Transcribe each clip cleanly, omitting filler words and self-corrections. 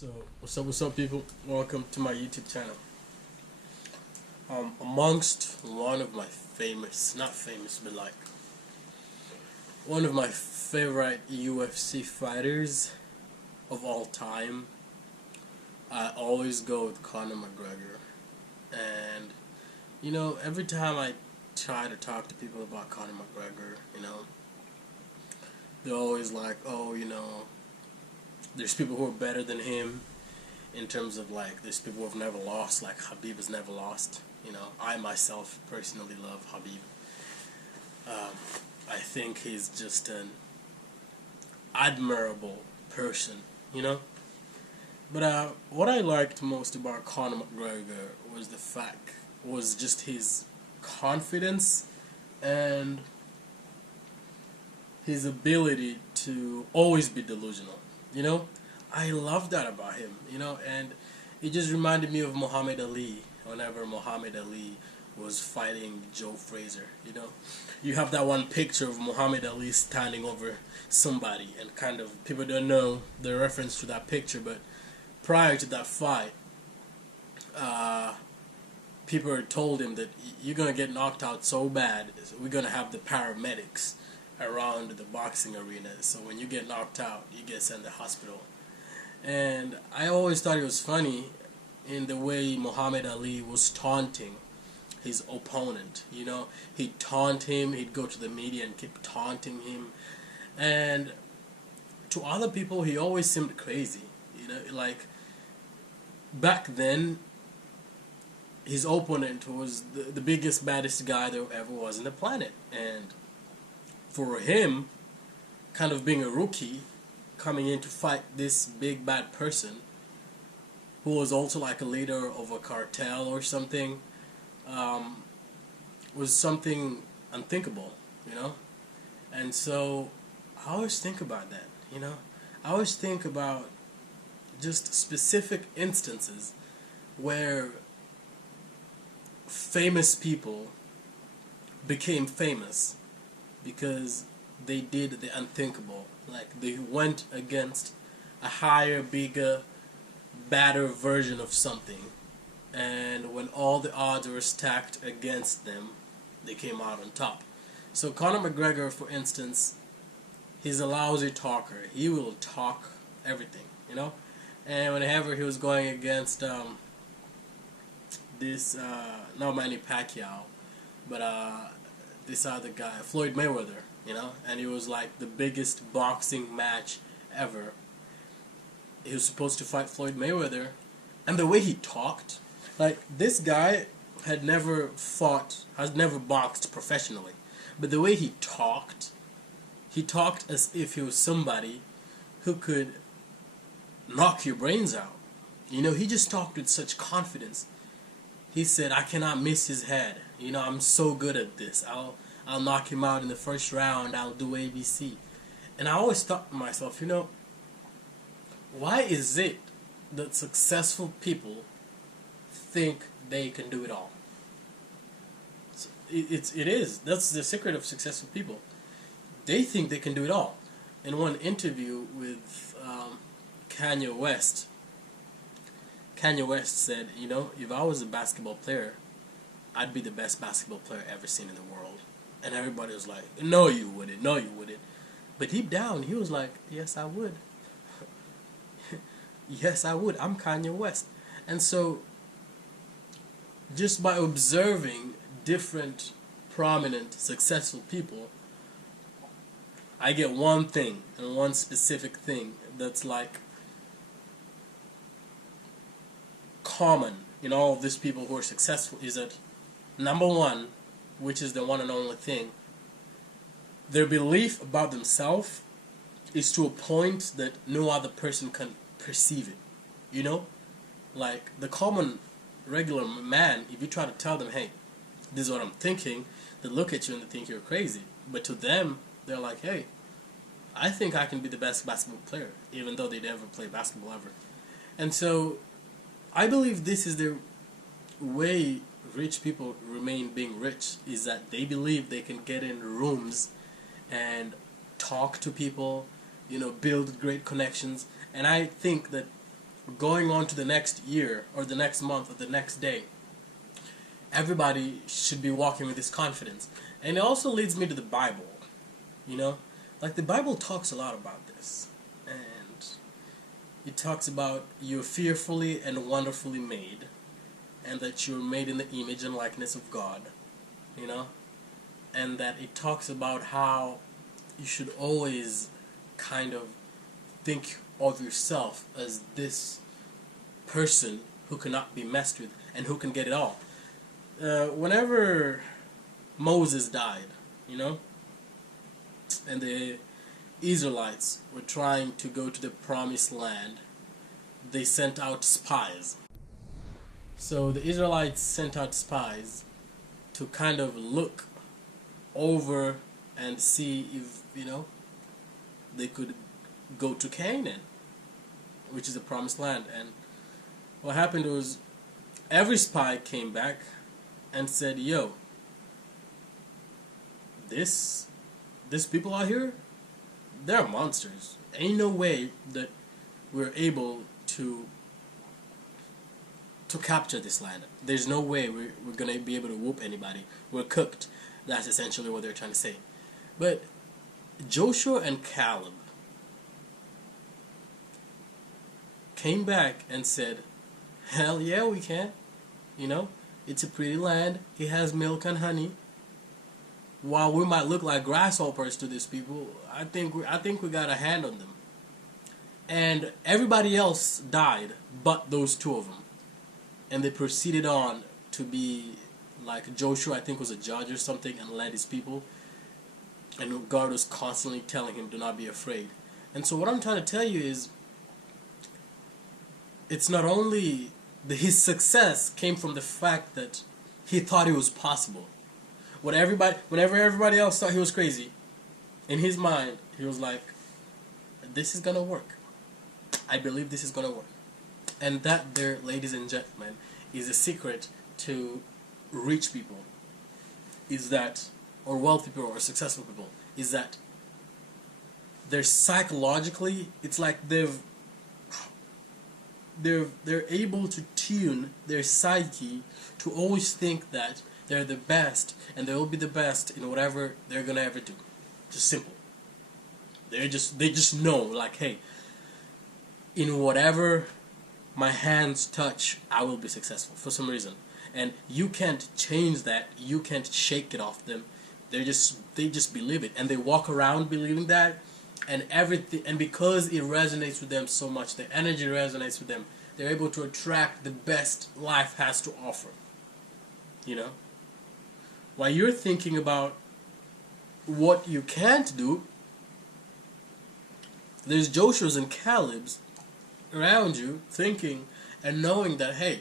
So, what's up, people? Welcome to my YouTube channel. Amongst one of my famous, not famous, but like one of my favorite UFC fighters of all time, I always go with Conor McGregor. And, every time I try to talk to people about Conor McGregor, they're always like, oh, there's people who are better than him in terms of like there's people who have never lost, like Khabib has never lost. I myself personally love Khabib. Um, I think he's just an admirable person, you know. But what I liked most about Conor McGregor was just his confidence and his ability to always be delusional. You know, I love that about him. And it just reminded me of Muhammad Ali. Whenever Muhammad Ali was fighting Joe Frazier, you have that one picture of Muhammad Ali standing over somebody, and kind of people don't know the reference to that picture, but prior to that fight, uh, people told him that you're gonna get knocked out so bad, we're gonna have the paramedics around the boxing arena. So when you get knocked out, you get sent to the hospital. And I always thought it was funny in the way Muhammad Ali was taunting his opponent. He'd taunt him, he'd go to the media and keep taunting him. And to other people, he always seemed crazy. Like back then, his opponent was the biggest, baddest guy there ever was on the planet. And for him, kind of being a rookie, coming in to fight this big bad person who was also like a leader of a cartel or something, was something unthinkable. And so I always think about that. I always think about just specific instances where famous people became famous because they did the unthinkable. Like they went against a higher, bigger, badder version of something, and when all the odds were stacked against them, they came out on top. So Conor McGregor, for instance, he's a lousy talker. He will talk everything. And whenever he was going against this not Manny Pacquiao, but this other guy, Floyd Mayweather, and it was like the biggest boxing match ever. He was supposed to fight Floyd Mayweather, and the way he talked, like this guy has never boxed professionally, but the way he talked as if he was somebody who could knock your brains out. He just talked with such confidence. He said, "I cannot miss his head. I'm so good at this. I'll knock him out in the first round. I'll do ABC." And I always thought to myself, why is it that successful people think they can do it all? It is. That's the secret of successful people. They think they can do it all. In one interview with Kanye West, Kanye West said, if I was a basketball player, I'd be the best basketball player ever seen in the world. And everybody was like, no you wouldn't, no you wouldn't. But deep down, he was like, yes I would. Yes I would. I'm Kanye West. And so, just by observing different prominent, successful people, I get one thing, and one specific thing that's like common in all of these people who are successful, is that number one, which is the one and only thing, their belief about themselves is to a point that no other person can perceive it. Like the common regular man, if you try to tell them, hey, this is what I'm thinking, they look at you and they think you're crazy. But to them, they're like, hey, I think I can be the best basketball player, even though they never play basketball ever. And so I believe this is the way rich people remain being rich, is that they believe they can get in rooms and talk to people, build great connections. And I think that going on to the next year or the next month or the next day, everybody should be walking with this confidence. And it also leads me to the Bible, you know? Like the Bible talks a lot about this. And it talks about you're fearfully and wonderfully made, and that you're made in the image and likeness of God, you know? And that it talks about how you should always kind of think of yourself as this person who cannot be messed with and who can get it all. Whenever Moses died, you know, and the Israelites were trying to go to the promised land, they sent out spies. So the Israelites sent out spies to kind of look over and see if, you know, they could go to Canaan, which is the promised land. And what happened was every spy came back and said, yo, this people out here, they're monsters. Ain't no way that we're able to capture this land. There's no way we're gonna be able to whoop anybody. We're cooked. That's essentially what they're trying to say. But Joshua and Caleb came back and said, hell yeah, we can. You know, it's a pretty land. It has milk and honey. While we might look like grasshoppers to these people, I think we got a hand on them. And everybody else died but those two of them. And they proceeded on to be like Joshua, I think, was a judge or something, and led his people. And God was constantly telling him, do not be afraid. And so what I'm trying to tell you is, it's not only his success came from the fact that he thought it was possible. Whenever everybody else thought he was crazy, in his mind, he was like, this is going to work. I believe this is going to work. And that there, ladies and gentlemen, is a secret to rich people, is that, or wealthy people, or successful people, is that they're psychologically, it's like they're able to tune their psyche to always think that they're the best, and they will be the best in whatever they're gonna ever do. Just simple. They just know, like, hey, in whatever my hands touch, I will be successful for some reason. And you can't change that. You can't shake it off them. They just believe it, and they walk around believing that, and everything. And because it resonates with them so much, the energy resonates with them. They're able to attract the best life has to offer. You know, while you're thinking about what you can't do, there's Joshua's and Caleb's around you thinking and knowing that, hey,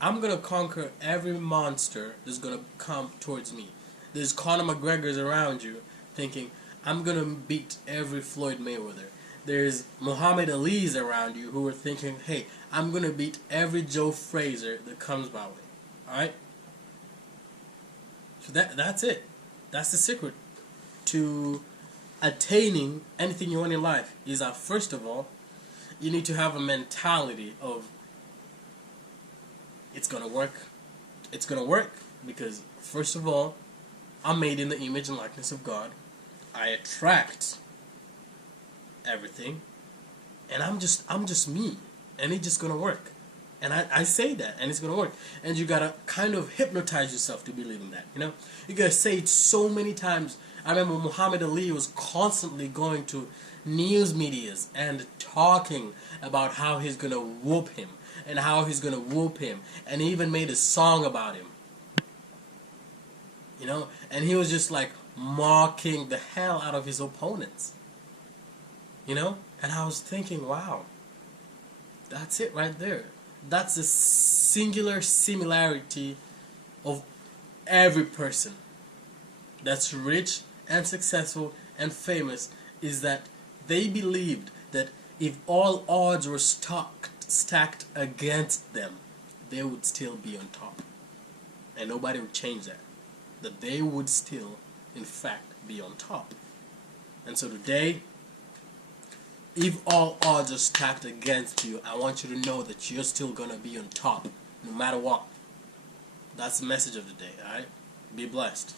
I'm going to conquer every monster that's going to come towards me. There's Conor McGregor's around you thinking, I'm going to beat every Floyd Mayweather. There's Muhammad Ali's around you who are thinking, hey, I'm going to beat every Joe Frazier that comes my way. Alright? So that's it. That's the secret to attaining anything you want in life. Is that, first of all, you need to have a mentality of, it's gonna work. It's gonna work because, first of all, I'm made in the image and likeness of God. I attract everything, and I'm just me, and it's just gonna work. And I say that, and it's gonna work. And you gotta kind of hypnotize yourself to believe in that. You know, you gotta say it so many times. I remember Muhammad Ali was constantly going to news medias and talking about how he's gonna whoop him and how he's gonna whoop him, and he even made a song about him. You know, and he was just like mocking the hell out of his opponents. You know, and I was thinking, wow, that's it right there. That's the singular similarity of every person that's rich and successful and famous, is that they believed that if all odds were stacked against them, they would still be on top. And nobody would change that. That they would still, in fact, be on top. And so today, if all odds are stacked against you, I want you to know that you're still gonna be on top, no matter what. That's the message of the day, alright? Be blessed.